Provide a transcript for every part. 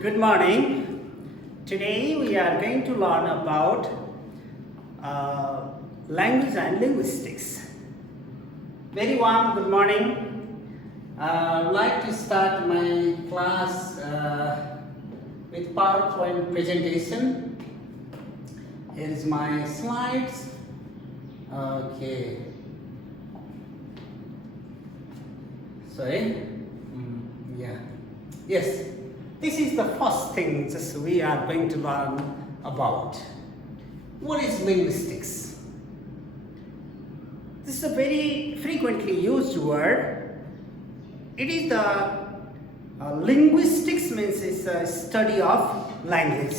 Good morning. Today we are going to learn about language and linguistics. Very warm good morning. I would like to start my class with PowerPoint presentation. Here is my slides. Okay. Sorry. Yeah. Yes. This is the first thing just we are going to learn about. What is linguistics? This is a very frequently used word. It is the linguistics means it's a study of language.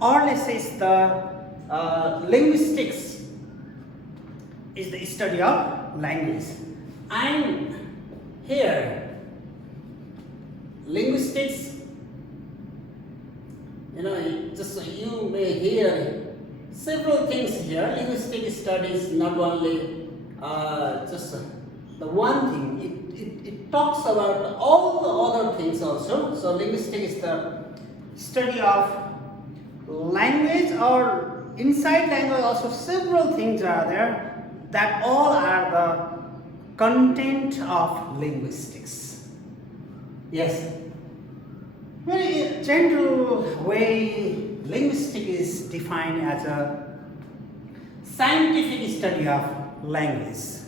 Or let's say it's the linguistics is the study of language. And here linguistics, just you may hear several things here. Linguistic studies not only just the one thing, it talks about all the other things also. So linguistic is the study of language, or inside language also several things are there that all are the content of linguistics. Yes. Very general way, linguistics is defined as a scientific study of language.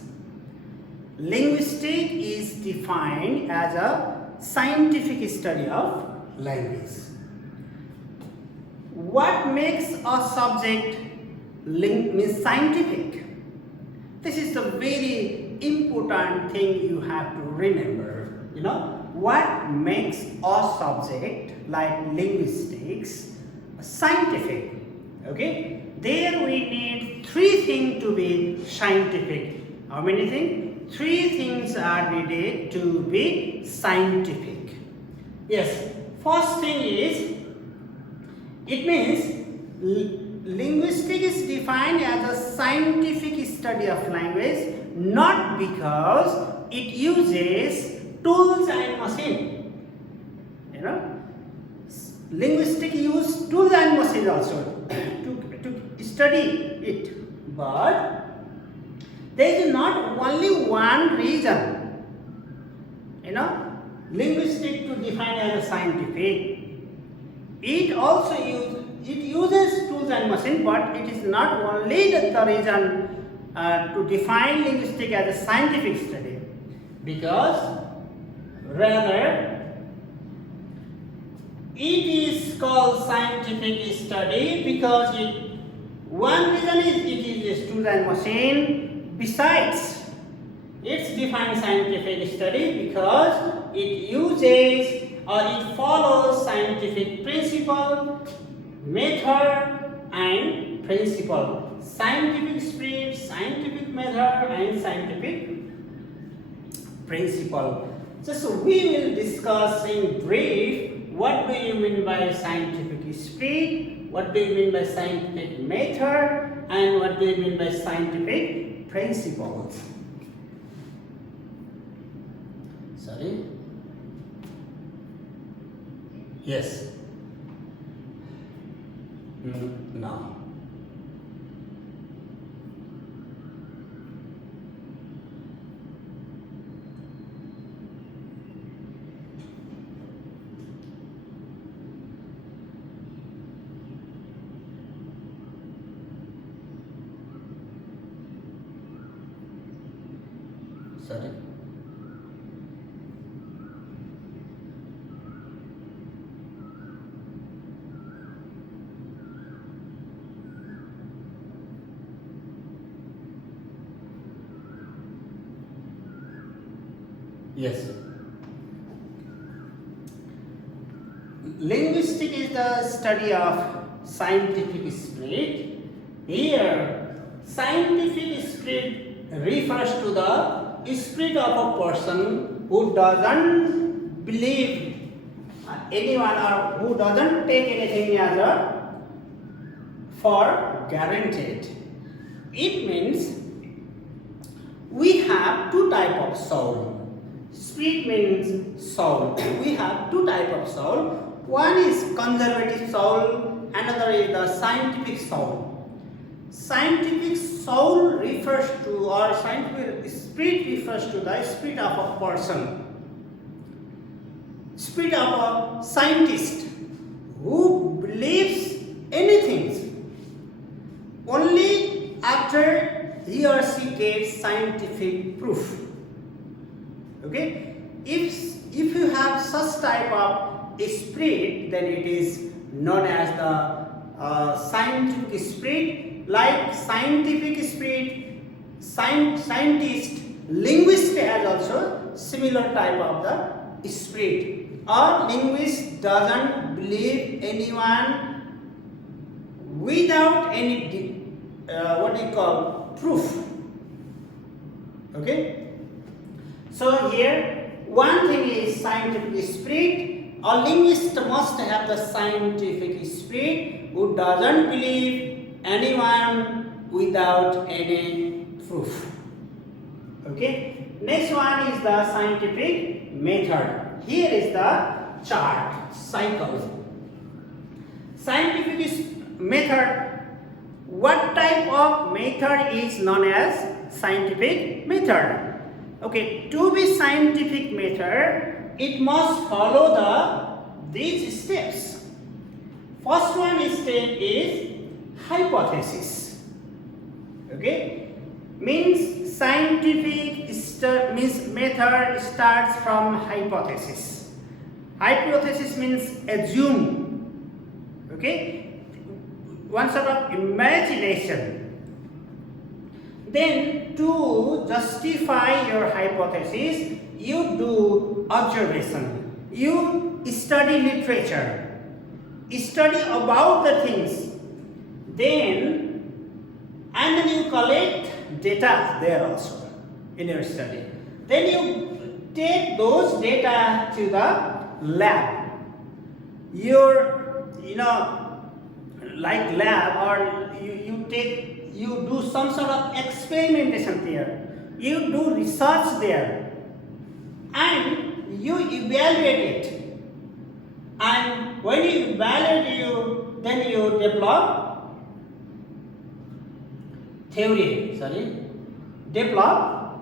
Linguistics is defined as a scientific study of language. What makes a subject means scientific? This is the very important thing you have to remember. What makes a subject like linguistics scientific? Okay, there we need three things to be scientific. How many things? Three things are needed to be scientific. Yes, first thing is, it means linguistics is defined as a scientific study of language, not because it uses tools and machine. Linguistics use tools and machine also to study it, but there is not only one reason. Linguistics to define as a scientific. It also uses tools and machine, but it is not only the reason to define linguistics as a scientific study, because rather it is called scientific study because one reason is it uses tools and machine. Besides, it's defined scientific study because it uses or it follows scientific principle, method and principle. Scientific spirit, scientific method and scientific principle. So we will discuss in brief what do you mean by scientific spirit, what do you mean by scientific method, and what do you mean by scientific principles. Sorry? Yes. No. Sorry. Yes. Linguistics is the study of scientific spirit. Here, scientific spirit refers to the spirit of a person who doesn't believe anyone or who doesn't take anything as a for guaranteed. It means we have two types of soul. Spirit means soul. We have two types of soul. One is conservative soul, another is the scientific soul. Scientific soul refers to, or scientific spirit refers to the spirit of a person, spirit of a scientist who believes anything only after he or she gets scientific proof. Okay, if you have such type of spirit, then it is known as the scientific spirit. Like scientific spirit, scientist, linguist has also similar type of the spirit. Or linguist doesn't believe anyone without any proof. Okay. So here, one thing is scientific spirit. A linguist must have the scientific spirit who doesn't believe anyone without any proof. Okay. Next one is the scientific method. Here is the chart, cycle. Scientific method. What type of method is known as scientific method? Okay, to be scientific method, it must follow these steps. First one step is hypothesis. Okay, means scientific method starts from hypothesis. Hypothesis means assume. Okay, one sort of imagination. Then to justify your hypothesis, you do observation. You study literature. Study about the things. Then you collect data there also in your study. Then you take those data to the lab. Like lab, or you do some sort of experimentation there. You do research there, and you evaluate it. And when you evaluate, then you develop theory. Develop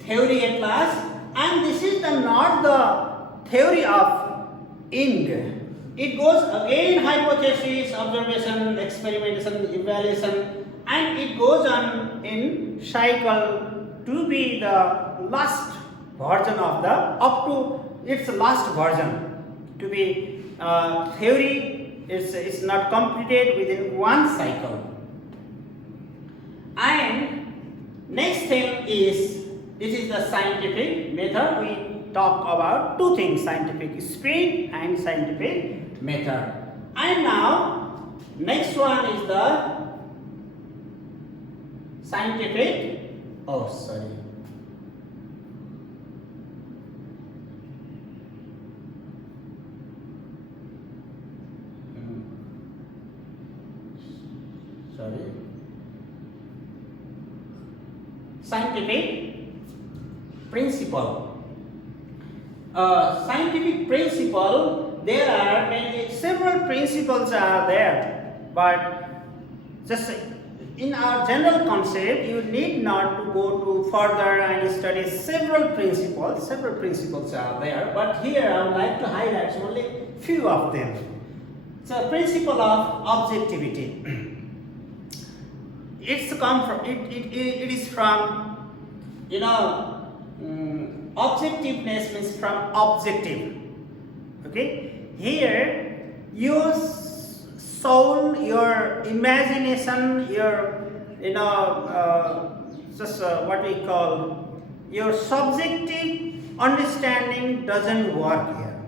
theory at last. And this is not the theory of end. It goes again hypothesis, observation, experimentation, evaluation, and it goes on in cycle to be the last version of up to its last version. To be theory, it's not completed within one cycle. And next thing is, this is the scientific method. We talk about two things: scientific spirit and scientific method. And now next one is the scientific scientific principle. Scientific principle, there are several principles are there, but just in our general concept, you need not to go to further and study several principles. Several principles are there, but here I would like to highlight only few of them. So, principle of objectivity. It is from objectiveness means from objective. Okay, here your soul, your imagination, your what we call your subjective understanding doesn't work here.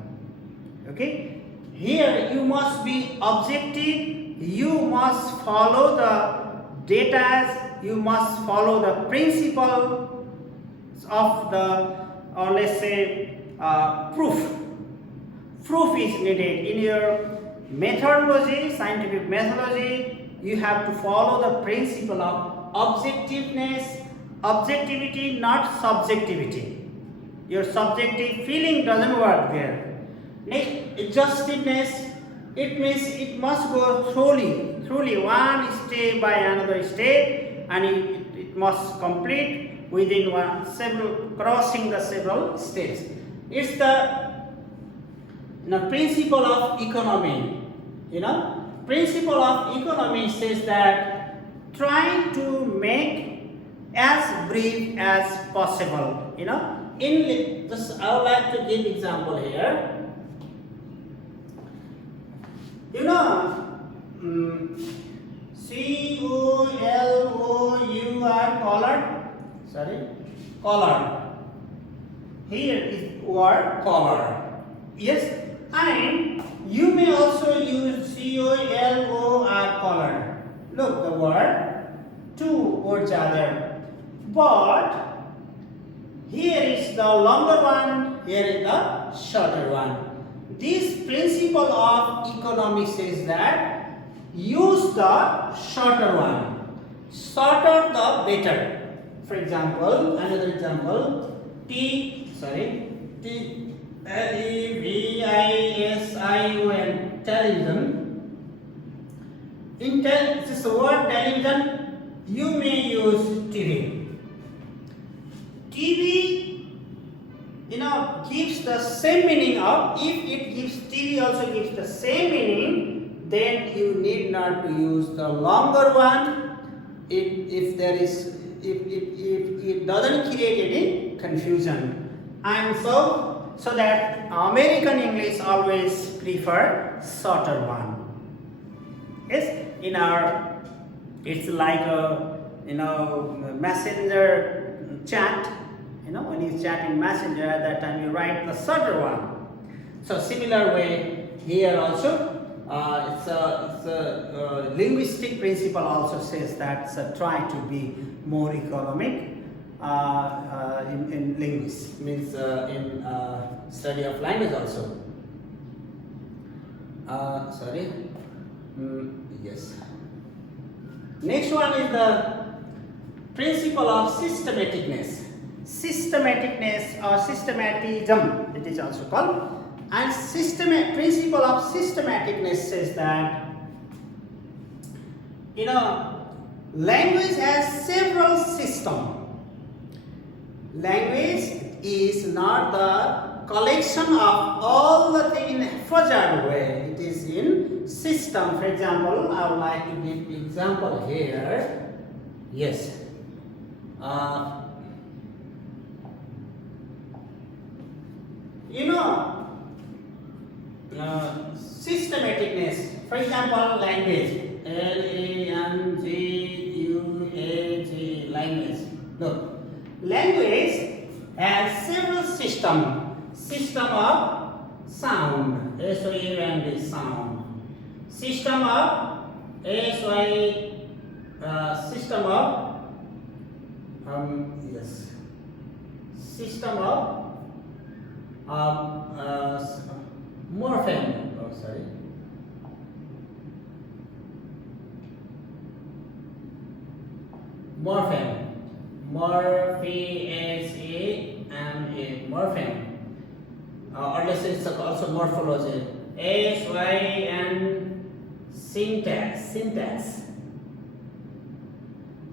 Okay, here you must be objective. You must follow the data. You must follow the principle of the, or let's say, proof. Proof is needed in your methodology, scientific methodology. You have to follow the principle of objectivity, not subjectivity. Your subjective feeling doesn't work there. Next, exhaustiveness. It means it must go thoroughly one step by another step, and it must complete within crossing the several steps. It's the principle of economy. Principle of economy says that trying to make as brief as possible. In this, I would like to give example here. Collar. Collar. Here is word collar. Yes, and you may also use COLOR collar. Look, the word, two words are there. But here is the longer one, here is the shorter one. This principle of economics says that use the shorter one. Shorter the better. For example, another example, television, television. In this word television, you may use TV. TV, gives the same meaning of, if it gives, TV also gives the same meaning, then you need not to use the longer one if it doesn't create any confusion. And so that American English always prefer shorter one. Yes, it's like a messenger chat. When you chat in messenger, at that time you write the shorter one. So similar way here also, it's a linguistic principle also says that try to be more economic in linguistics, means in study of language also. Yes. Next one is the principle of systematicness. Systematicness or systematism, it is also called. And principle of systematicness says that language has several systems. Language is not the collection of all the things in a fragile way. It is in system. For example, I would like to give example here. Yes. Systematicness. For example, language. Language. Language. Look, language has several systems. System of sound. SOUND sound. System of system of system of morpheme. Morpheme. Morpheme. Or let's say it's also morphology. SYN syntax.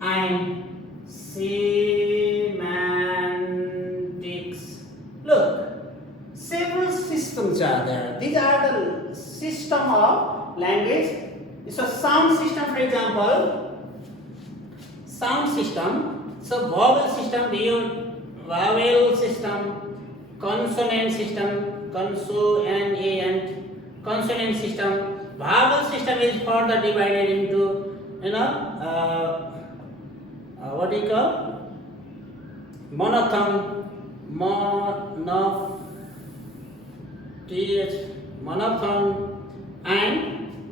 And semantics. Look, several systems are there. These are the system of language. So sound system, for example, sound system. So vowel system, vowel system, consonant system, consonant system. Vowel system is further divided into what do you call? Monophthong, monophthong, and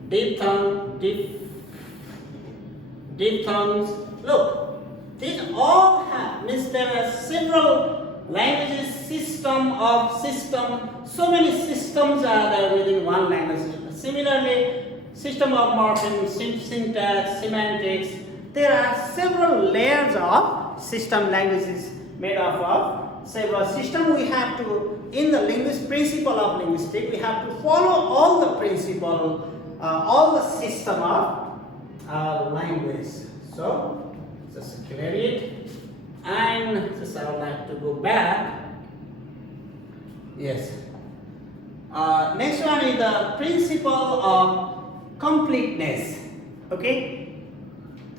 diphthongs. Look, these all means there are several languages, so many systems are there within one language. Similarly, system of morpheme, syntax, semantics. There are several layers of system languages made up of several systems. We have to, in the principle of linguistics, we have to follow all the principle, all the system of language. So just clear it, and just I would like to go back. Yes. Next one is the principle of completeness. Okay.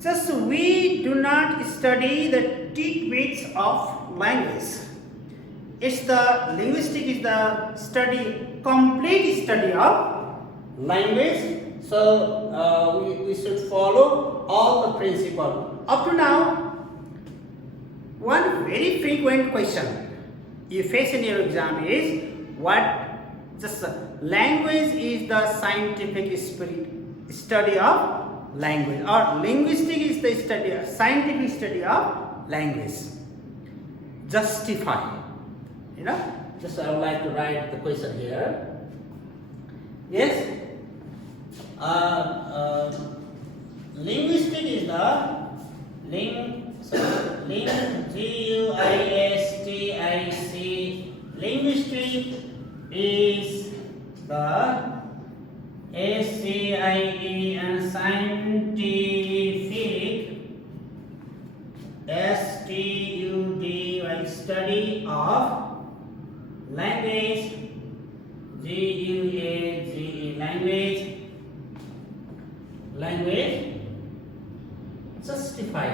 Just we do not study the tidbits of language. It's the linguistics is the study, complete study of language. So we should follow all the principle. Up to now, one very frequent question you face in your exam is what? Just language is the scientific study of language, or linguistics is the study, scientific study of language. Justify. You know, just I would like to write the question here. Yes. Linguistics is the linguistic is the SCIE and scientific STUDY study of language, GUAGE language justify,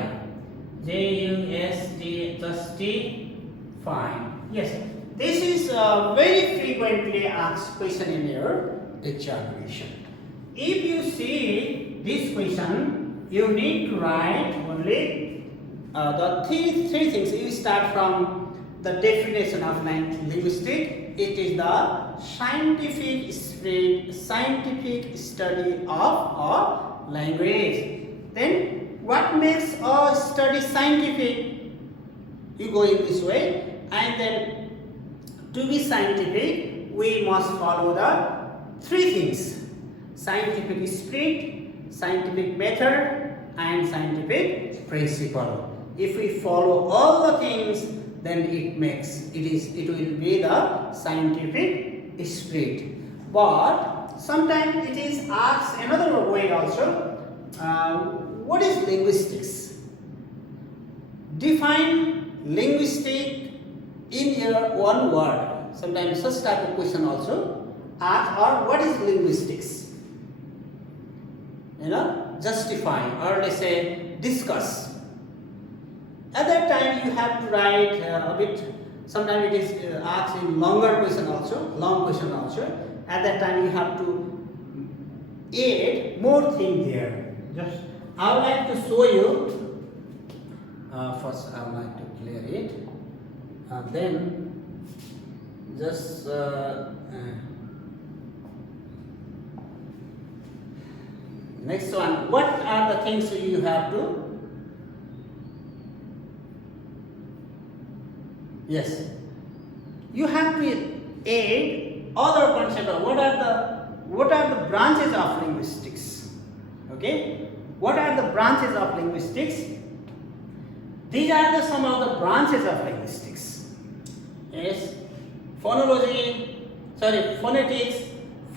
JUST justify. Yes, this is a very frequently asked question in your examination. If you see this question, you need to write only the three things. You start from the definition of linguistics. It is the scientific study of language. Then what makes a study scientific? You go in this way, and then to be scientific, we must follow the three things: scientific spirit, scientific method, and scientific principle. If we follow all the things, then it will be the scientific spirit. But sometimes it is asked another way also. What is linguistics? Define linguistic in your one word. Sometimes such type of question also asked. Or what is linguistics? You know, justify, or they say discuss. At that time you have to write a bit. Sometimes it is asked in longer question also, long question also. At that time you have to add more thing there. Just I would like to show you. First I would like to clear it. Then just next one. What are the things you have to? Yes, you have to add other concept of what are the branches of linguistics. Okay, what are the branches of linguistics? These are some of the branches of linguistics. Yes, phonetics,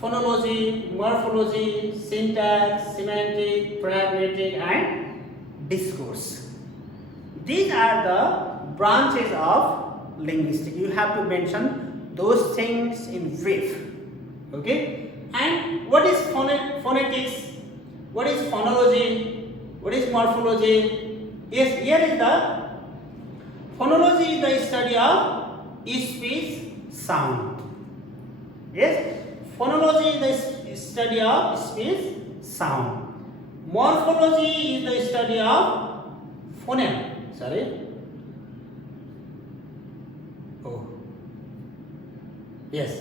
phonology, morphology, syntax, semantic, pragmatic, and discourse. These are the branches of linguistics. You have to mention those things in brief. Okay, and what is phonetics? What is phonology? What is morphology? Yes, here is the phonology is the study of speech sound. Yes, phonology is the study of speech sound. Morphology is the study of phoneme. Sorry. Oh. Yes.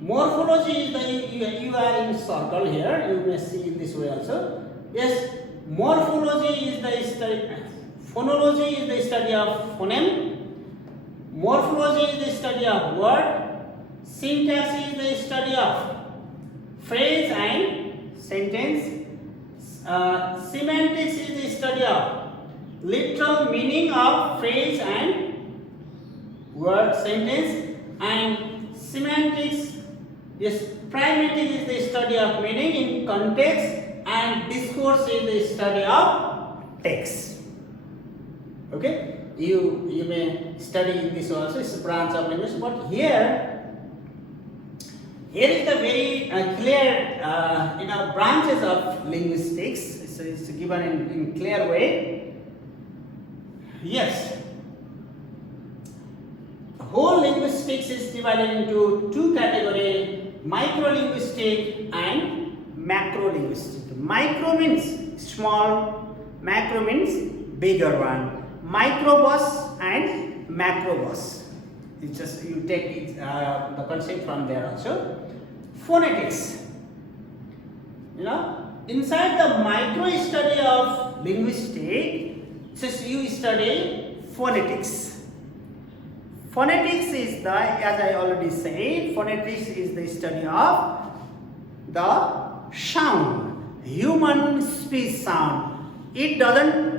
Morphology is the, you are in circle here, you may see in this way also. Yes, morphology is the study, phonology is the study of phoneme, morphology is the study of word, syntax is the study of phrase and sentence, semantics is the study of literal meaning of phrase and word sentence, and semantics. Yes, pragmatic is the study of meaning in context, and discourse is the study of text. Okay, you may study in this also. It's a branch of linguistics, but here is the very clear branches of linguistics. It's given in clear way. Yes, whole linguistics is divided into two categories: microlinguistic and macrolinguistic. Micro means small, macro means bigger one. Microbus and macrobus. It's just you take it, the concept from there also. Phonetics. Inside the micro study of linguistics, just you study phonetics. Phonetics is the, as I already said, phonetics is the study of the sound, human speech sound. It doesn't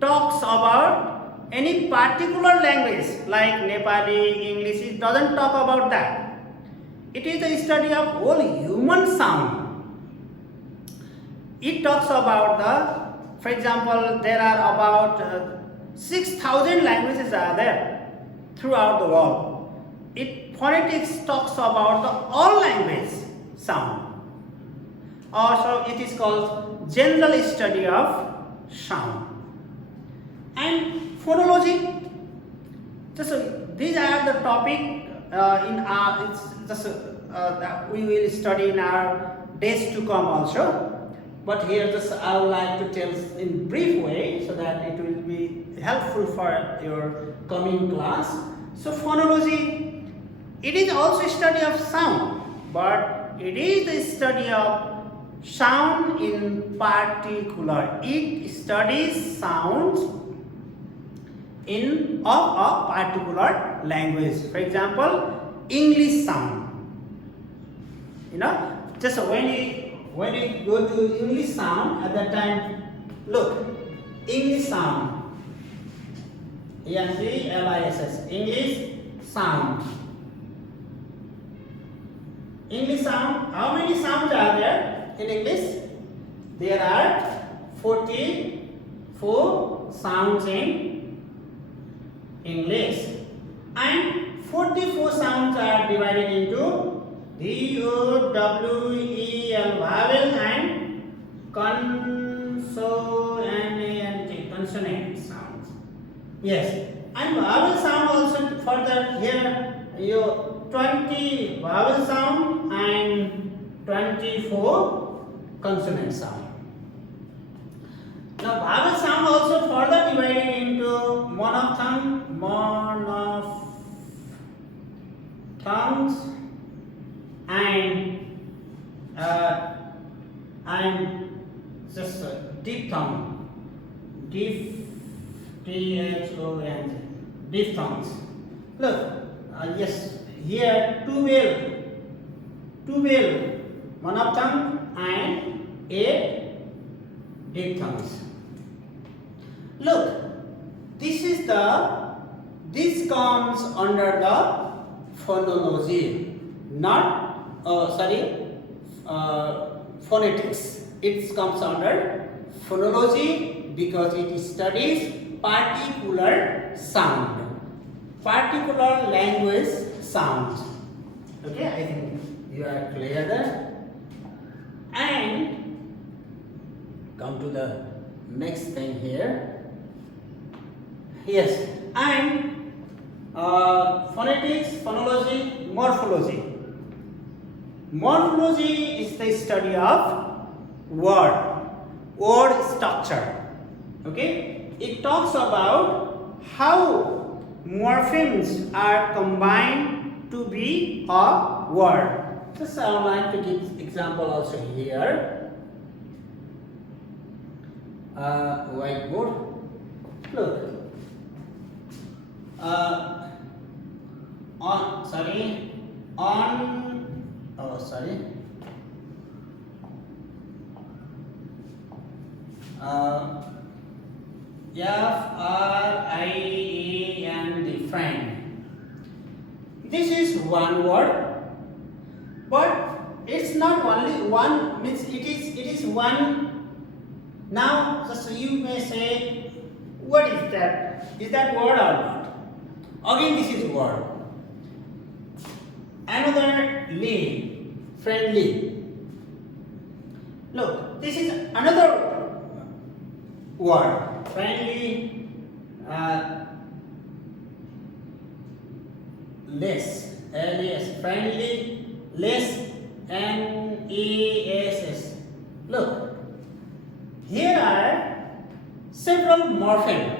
talks about any particular language like Nepali, English. It doesn't talk about that. It is the study of whole human sound. It talks about the, for example, there are about 6,000 languages are there throughout the world. Phonetics talks about the all language sound. Also, it is called general study of sound. And phonology. Just these are the topic in our. It's just that we will study in our days to come also. But here, just I would like to tell in brief way so that it will be helpful for your coming class. So phonology, it is also a study of sound, but it is the study of sound in particular. It studies sounds of a particular language. For example, English sound. Just when you go to English sound, at that time, look, English sound. ENGLISS, English sound. English sound, how many sounds are there in English? There are 44 sounds in English, and 44 sounds are divided into D, O, W, E, L, vowel and consonant, consonant sounds. Yes, and vowel sound also further here, you 20 vowel sound and 24 consonant sound. Now vowel sound also further divided into monophthongs and just diphthong, diphthongs. Look, yes, here two vowel, monophthong and 8 diphthongs. Look, this comes under the phonology, not phonetics. It comes under phonology because it studies particular sound, particular language sounds. Okay, I think you are clear there. And come to the next thing here. Yes, and phonetics, phonology, morphology. Morphology is the study of word structure. Okay, it talks about how morphemes are combined to be a word. Just I would like to give example also here. Whiteboard. Look. Friend, friend. This is one word, but it's not only one, means it is one. Now just you may say, what is that? Is that word or not? Again this is word. Another lee, friendly. Look, this is another word. Friendly, less, L-E-S, friendly, less, N-E-S-S. Look, here are several morphemes.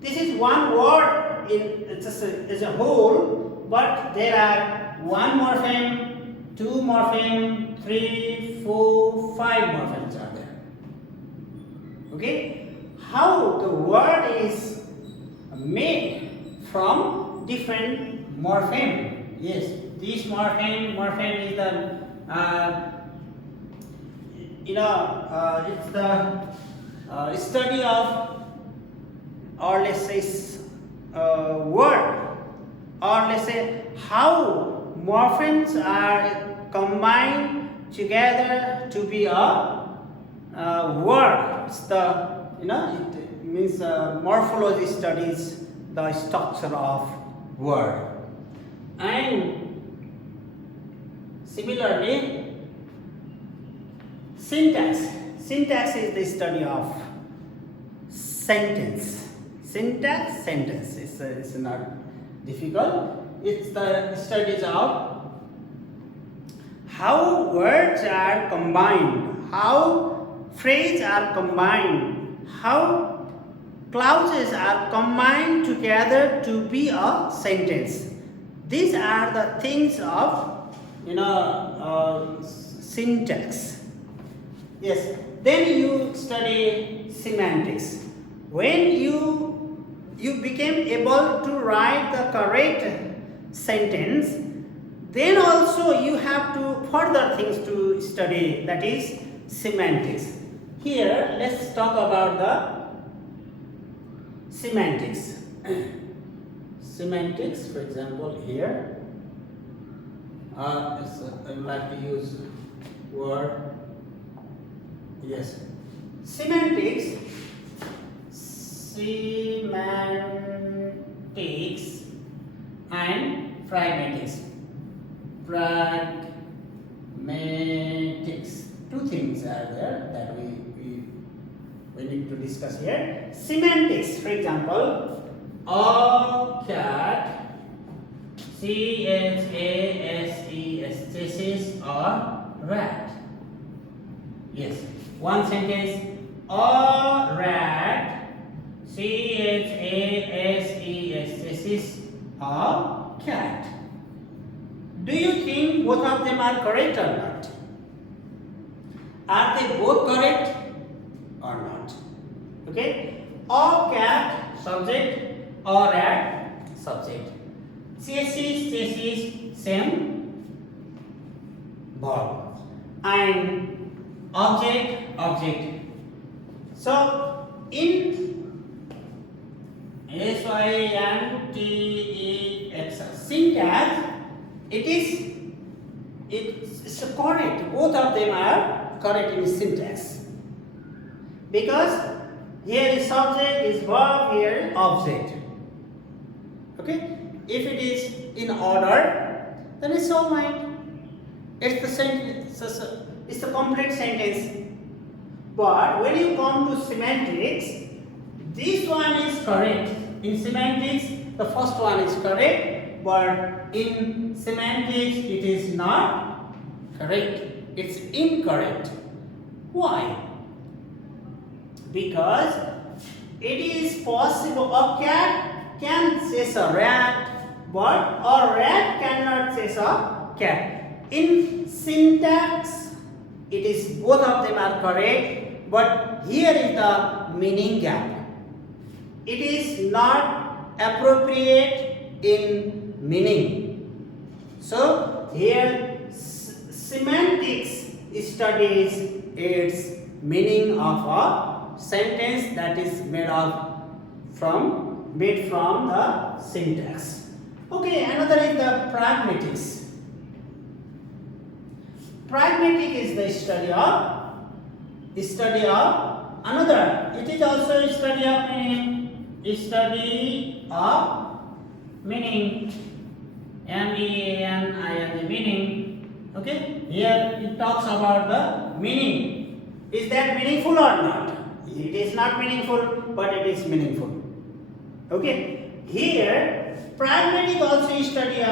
This is one word as a whole, but there are one morpheme, two morpheme, 3, 4, 5 morphemes are there. Okay? How the word is made from different morpheme. Yes, this morpheme is the it's the study of, or let's say word, or let's say how morphemes are combined together to be a word. It's the, it means morphology studies the structure of word. And similarly, syntax is the study of sentence. Syntax, sentence, it's not difficult. It's the studies of how words are combined, how phrases are combined, how clauses are combined together to be a sentence. These are the things of syntax. Yes. Then you study semantics. When you became able to write the correct sentence, then also you have to further things to study, that is semantics. Here let's talk about the semantics. Semantics, for example, here I would like to use word. Yes, semantics and pragmatics. Pragmatics. Two things are there that we need to discuss here. Semantics, for example, a cat, C-H-A-S-E-S, this is a rat. Yes, one sentence, a rat, C-H-A-S-E-S, this is a cat. Do you think both of them are correct or not? Are they both correct or not? Okay, a cat, subject, a rat, subject. This is same verb. And object. So in syntax, it's correct. Both of them are correct in syntax. Because here is subject, is verb, here is object. Okay? If it is in order, then it's all right. It's the sentence. It's the complete sentence. But when you come to semantics, this one is correct. In semantics, the first one is correct, but in semantics, it is not correct. It's incorrect. Why? Because it is possible a cat can chase a rat, but a rat cannot chase a cat. In syntax, it is both of them are correct, but here is the meaning gap. It is not appropriate in meaning. So here semantics studies its meaning of a sentence that is made from the syntax. Okay, another is the pragmatics. Pragmatic is the study of another. It is also a study of meaning. Study of meaning. MEANING, meaning. Okay, here it talks about the meaning. Is that meaningful or not? It is not meaningful, but it is meaningful. Okay, here pragmatic also is study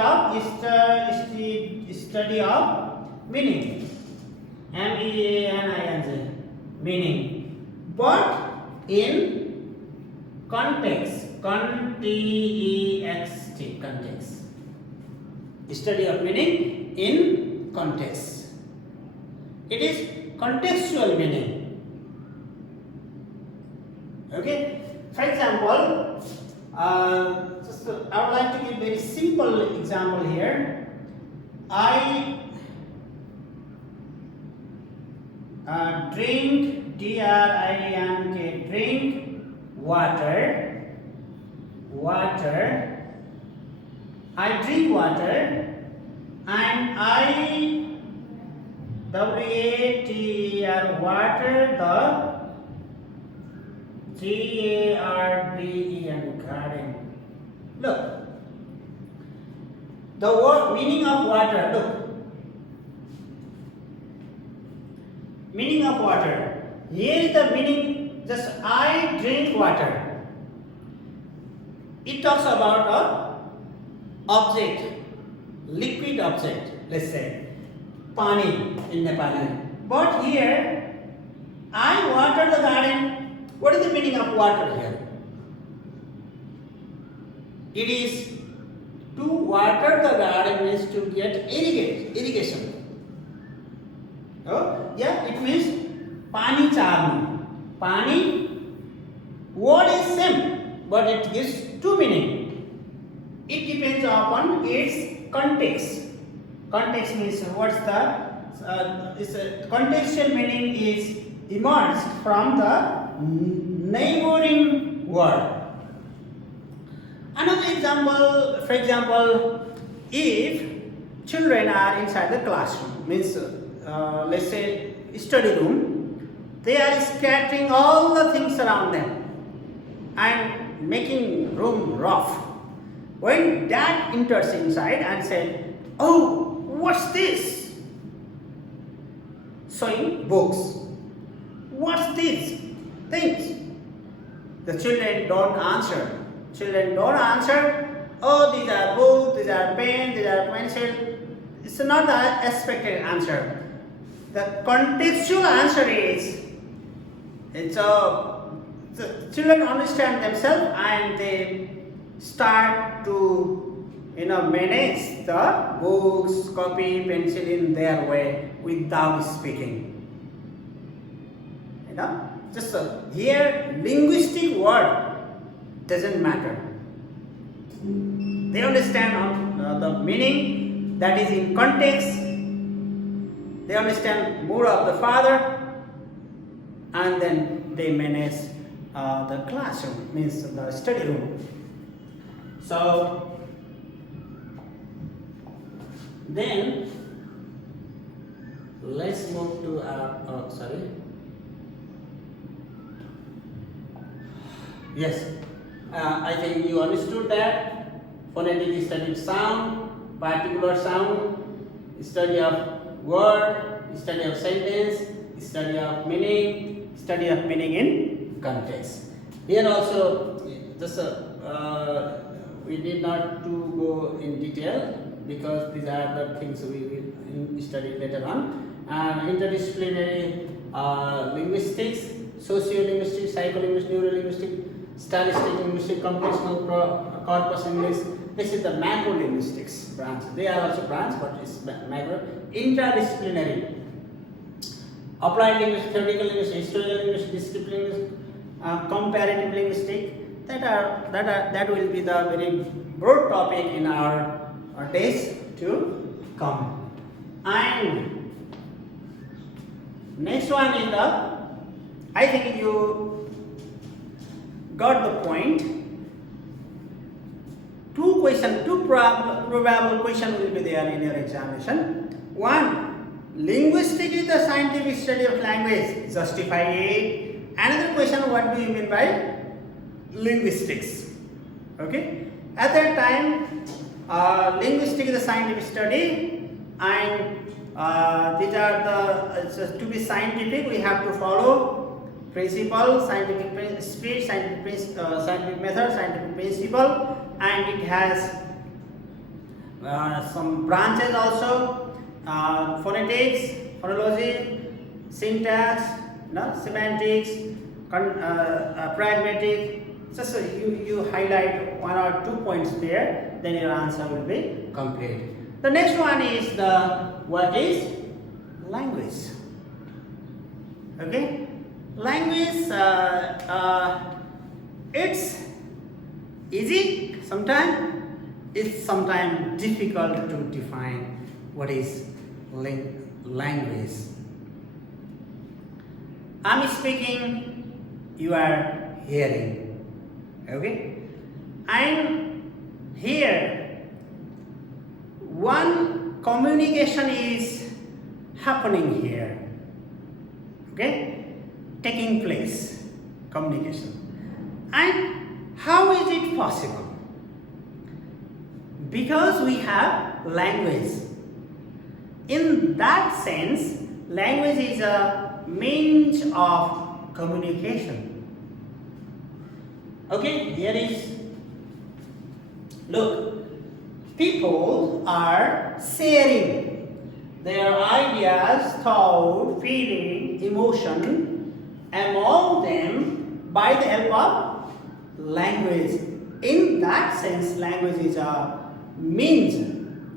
of meaning. MEANING, meaning, but in context. Context. Study of meaning in context. It is contextual meaning. Okay. For example, I would like to give a very simple example here. I drink, DRINK, drink water. I drink water, and I WATER, water, the GARDEN, garden. Look, the word meaning of water. Look, meaning of water. Here is the meaning. Just I drink water. It talks about a object, liquid object, let's say pani in Nepali. But here, I water the garden. What is the meaning of water here? It is to water the garden means to get irrigation. Oh, yeah, it means pani charni. Pani, word is same, but it gives two meaning. It depends upon its context. Context means what's the contextual meaning is emerged from the neighboring word. Another example, for example, if children are inside the classroom, means let's say study room, they are scattering all the things around them and making room rough. When dad enters inside and said, "Oh, what's this?" Showing books. What's these things? The children don't answer. Oh, these are books, these are pens, these are pencils. It's not the expected answer. The contextual answer is, the children understand themselves and they start to manage the books, copy, pencil in their way without speaking. Just here linguistic word doesn't matter. They understand the meaning that is in context. They understand mood of the father, and then they manage the classroom, means the study room. So then let's move to our yes, I think you understood that phonetic study of sound, particular sound, study of word, study of sentence, study of meaning in context. Here also, just we need not to go in detail because these are the things we will study later on. Interdisciplinary linguistics, socio-linguistics, psycholinguistics, neuro-linguistics, statistic linguistics, computational corpus English. This is the macro linguistics branch. They are also branch, but it's macro. Interdisciplinary, applied linguistics, theoretical linguistics, historical linguistics, descriptive linguistics, comparative linguistics. That will be the very broad topic in our days to come. And next one is I think you got the point? Two probable question will be there in your examination. One, linguistics is the scientific study of language. Justify it. Another question, what do you mean by linguistics? Okay. At that time, linguistics is the scientific study, and these are the to be scientific. We have to follow principle, scientific speech, scientific method, scientific principle, and it has some branches also: phonetics, phonology, syntax, semantics, pragmatic. Just you highlight 1 or 2 points there, then your answer will be complete. The next one is what is language? Okay, language. It's easy sometimes. It's sometimes difficult to define what is language. I'm speaking, you are hearing. Okay, and here one communication is happening here. Okay, taking place, communication. And how is it possible? Because we have language. In that sense, language is a means of communication. Okay, here is, look, people are sharing their ideas, thought, feeling, emotion among them by the help of language. In that sense, language is a means,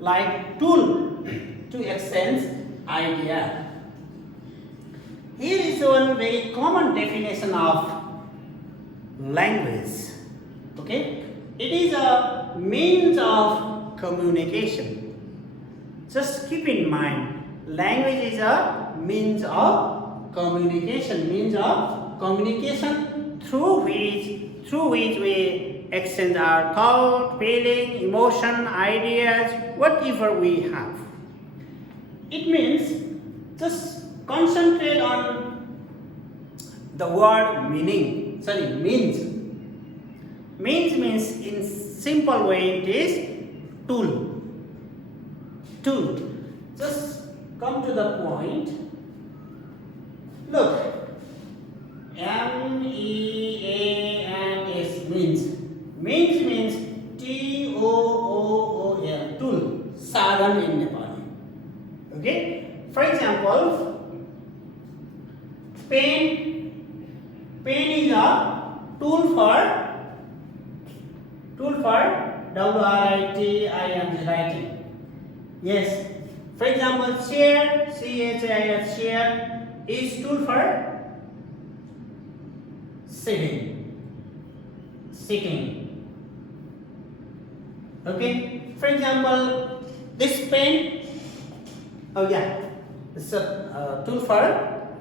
like tool to exchange idea. Here is one very common definition of language. Okay, it is a means of communication. Just keep in mind, language is a means of communication, through which we exchange our thought, feeling, emotion, ideas, whatever we have. It means just concentrate on the word meaning. Means. Means in simple way it is tool. Just come to the point. Look, MEANS means. Means TOOL, tool, sadhan in Nepali. Okay. For example, pen is a tool for WRITING, writing. Yes. For example, chair, CHAIR, chair is tool for sitting. Okay. For example, this pen, it's a tool for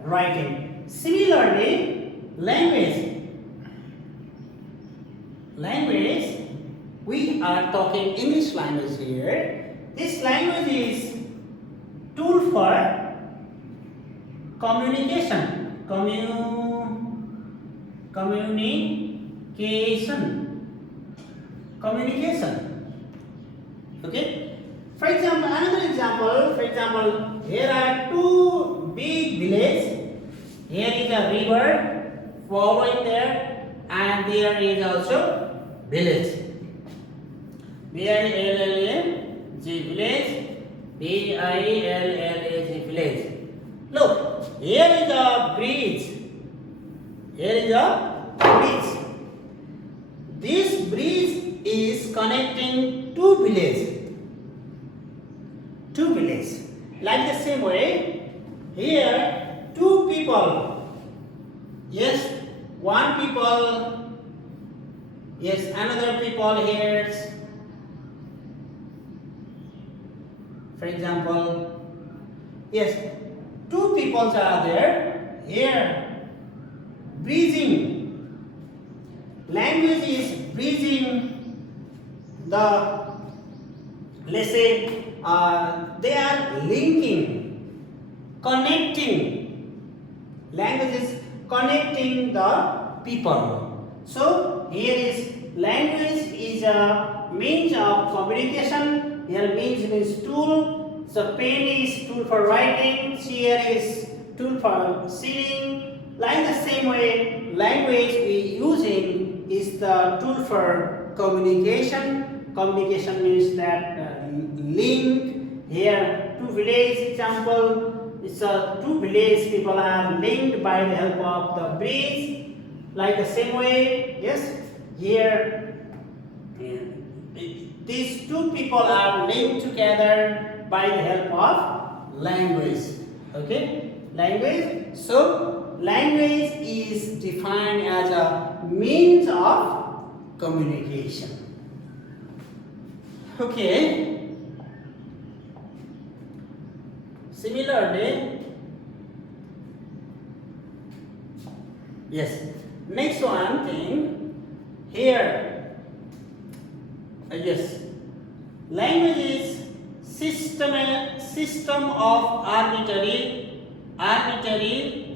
writing. Similarly, language, we are talking English language here. This language is tool for communication. Communication. Okay. For example, here are two big villages. Here is a river flowing there, and there is also village. VILLAG, village. VILLAG, village. Look, here is a bridge. This bridge is connecting two villages. Like the same way, here two people. Yes, one people. Yes, another people here. For example, yes, two peoples are there here, breathing. language is bridging the, let's say, they are linking, connecting. Language is connecting the people. So here is language is a means of communication. Here means tool. So pen is tool for writing. Chair is tool for sitting. Like the same way, language we using is the tool for communication. Communication means that link. Here two village example. It's two village people are linked by the help of the bridge. Like the same way, yes. Here, these two people are linked together by the help of language. Okay, language. So, language is defined as a means of communication. Okay. Similarly, yes. Next one thing here. Yes. Language is system of arbitrary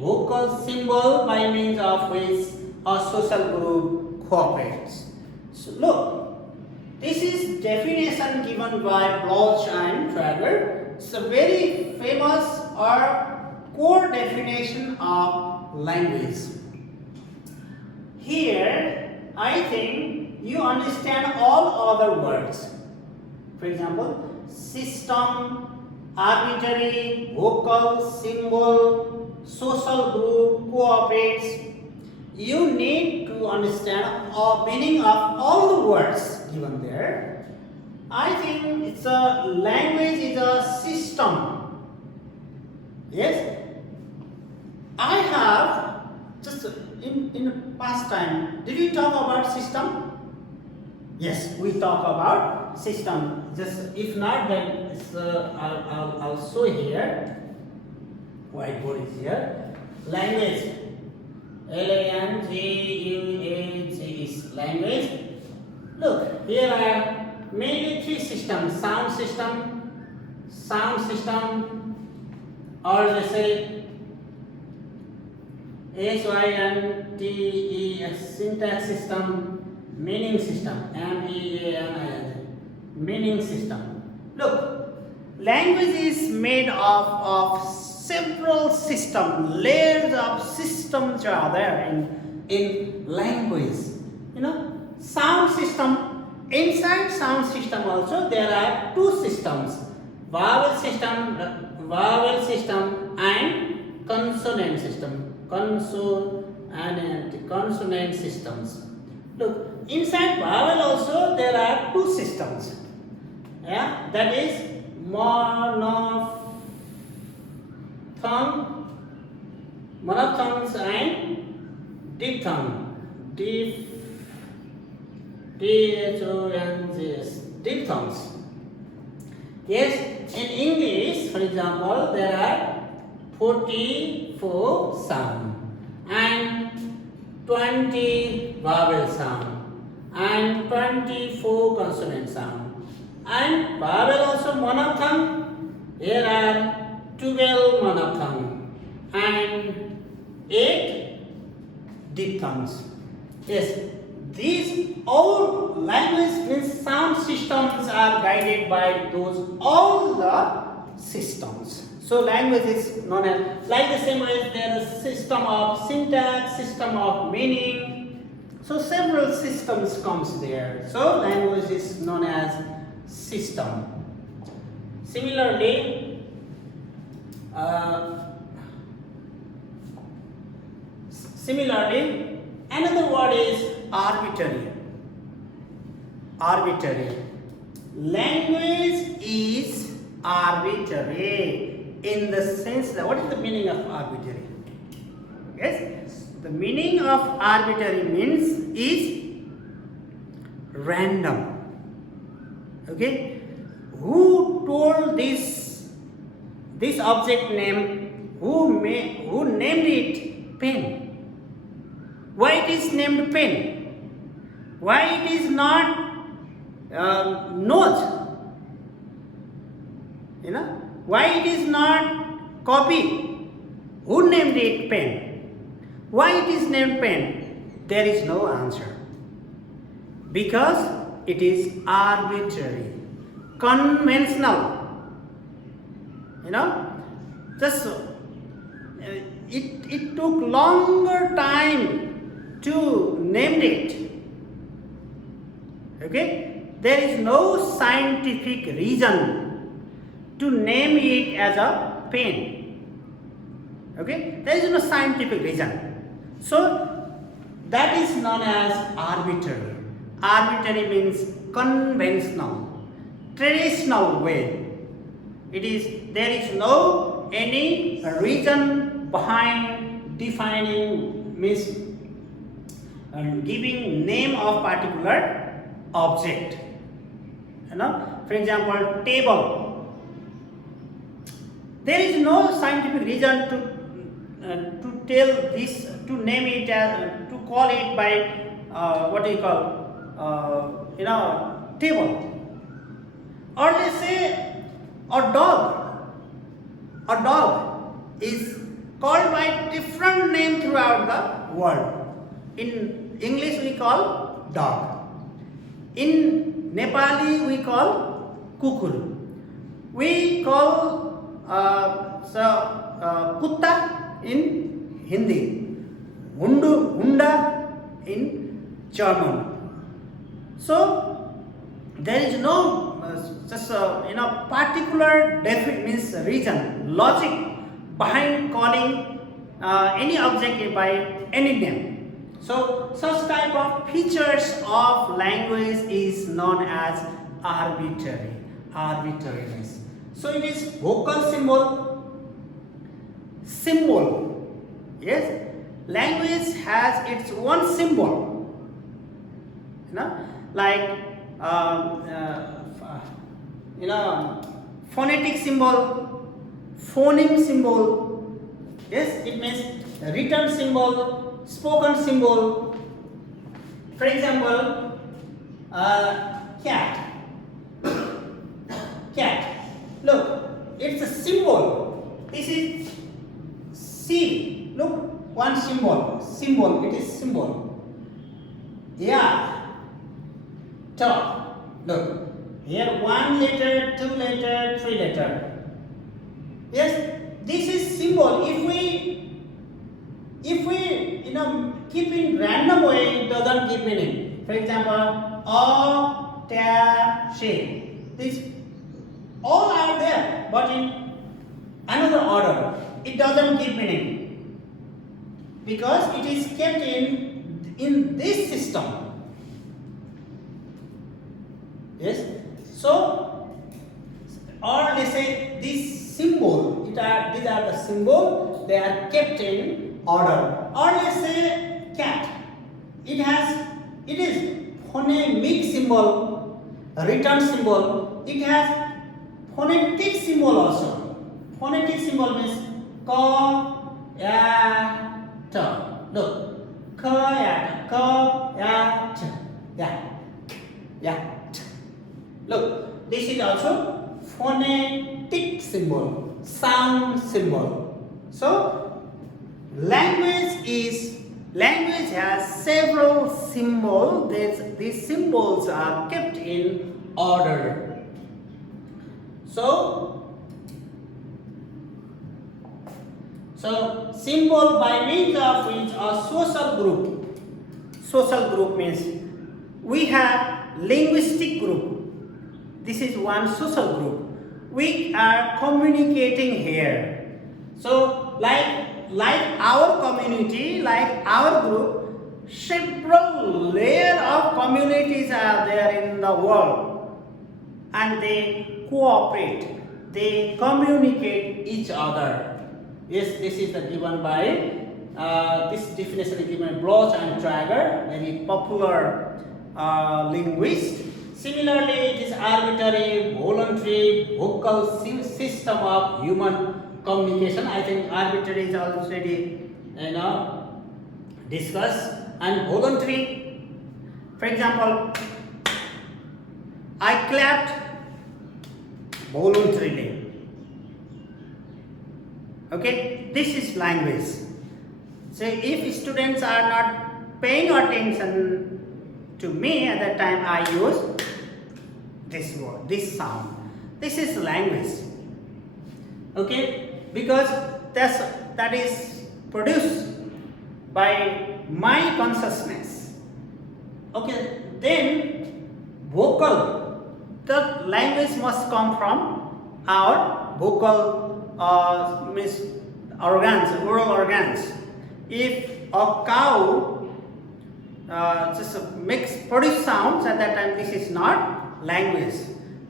vocal symbol by means of which a social group cooperates. So look, this is definition given by Bloch and Trager. It's a very famous or core definition of language. Here, I think you understand all other words. For example, system, arbitrary, vocal, symbol, social group, cooperates. You need to understand the meaning of all the words given there. I think it's a language is a system. Yes, I have just in past time. Did we talk about system? Yes, we talk about system. Just if not, then it's, I'll show here. Whiteboard is here. Language. Language is language. Look, here are mainly three systems: sound system, or let's say SYNTES, syntax system, meaning system, MEANIS, meaning system. Look, language is made of several systems, layers of systems are there in language. You know, sound system. Inside sound system also there are two systems: vowel system and consonant system. Consonant systems. Look, inside vowel also there are two systems. Yeah, that is monophthongs and diphthongs. Yes, in English, for example, there are 44 sound and 20 vowel sound and 24 consonant sound. And vowel also monophthong. Here are 12 monophthong and 8 diphthongs. Yes, these all language means sound systems are guided by those all the systems. So language is known as, like the same way there is system of syntax, system of meaning. So several systems comes there. So language is known as system. Similarly, another word is arbitrary. Arbitrary. Language is arbitrary in the sense that, what is the meaning of arbitrary? Yes, the meaning of arbitrary means is random. Okay, who told this object name? Who named it pen? Why it is named pen? Why it is not nose? Why it is not copy? Who named it pen? Why it is named pen? There is no answer. Because it is arbitrary, conventional. Just it took longer time to name it. Okay, there is no scientific reason to name it as a pen. Okay, there is no scientific reason. So that is known as arbitrary. Arbitrary means conventional, traditional way. There is no any reason behind defining, means giving name of particular object. For example, table. There is no scientific reason to tell this, to name it as, to call it by what do you call, table. Or let's say a dog. A dog is called by different name throughout the world. In English we call dog. In Nepali we call kukur. We call kutta in Hindi. Hunda in German. So there is no just particular means reason, logic behind calling any object by any name. So such type of features of language is known as arbitrariness. So it is vocal symbol. Yes, language has its own symbol. Like phonetic symbol, phoneme symbol. Yes, it means written symbol, spoken symbol. For example, cat. Look, it's a symbol. This is C. Look, one symbol. It is symbol. Yeah. Top. Look. Here 1 letter, 2 letter, 3 letter. Yes, this is symbol. If we keep in random way, it doesn't give meaning. For example, attaché. This all are there, but in another order. It doesn't give meaning because it is kept in this system. Yes. So, or let's say this symbol, these are the symbol, they are kept in order. Or let's say cat, it is phonemic symbol, written symbol, it has phonetic symbol also. Phonetic symbol means ka, ya, ta. Look, ka, ya, ta, ya. Look, this is also phonetic symbol, sound symbol. So, language has several symbols. These symbols are kept in order. So symbol by means of which a social group. Social group means we have linguistic group. This is one social group. We are communicating here. So like our community, like our group, several layers of communities are there in the world, and they cooperate, they communicate each other. Yes, this is given by this definition is given by Bloch and Traeger, very popular linguist. Similarly, it is arbitrary, voluntary, vocal system of human communication. I think arbitrary is already discussed, and voluntary. For example, I clapped voluntarily. Okay, this is language. So if students are not paying attention to me at that time, I use this word, this sound. This is language. Okay, because that is produced by my consciousness. Okay, then vocal, the language must come from our vocal means organs, oral organs. If a cow just produce sounds at that time, this is not language.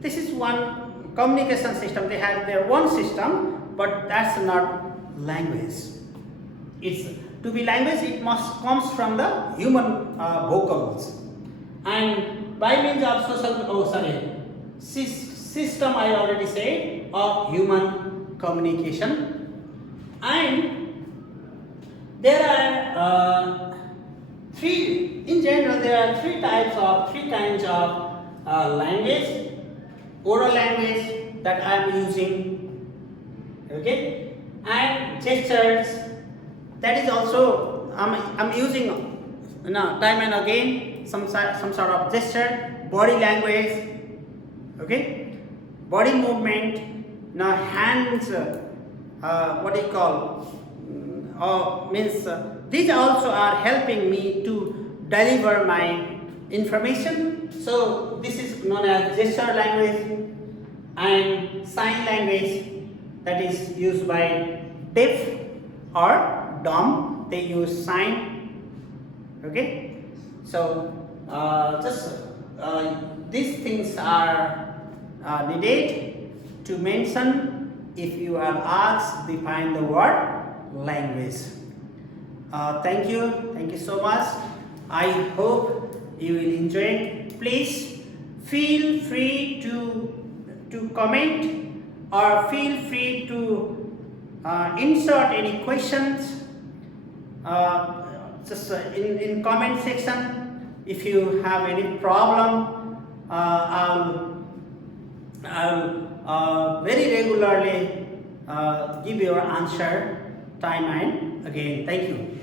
This is one communication system. They have their own system, but that's not language. It's to be language, it must comes from the human vocals, and by means of system I already said of human communication. And there are in general there are three kinds of language. Oral language that I am using, okay, and gestures, that is also I'm using time and again some sort of gesture. Body language, okay, body movement, now hands, what do you call, means these also are helping me to deliver my information. So this is known as gesture language. And sign language, that is used by deaf or dumb, they use sign. Okay, so these things are needed to mention if you are asked define the word language. Thank you so much. I hope you will enjoy it. Please feel free to comment, or feel free to insert any questions in comment section. If you have any problem, I'll very regularly give your answer time and again. Thank you.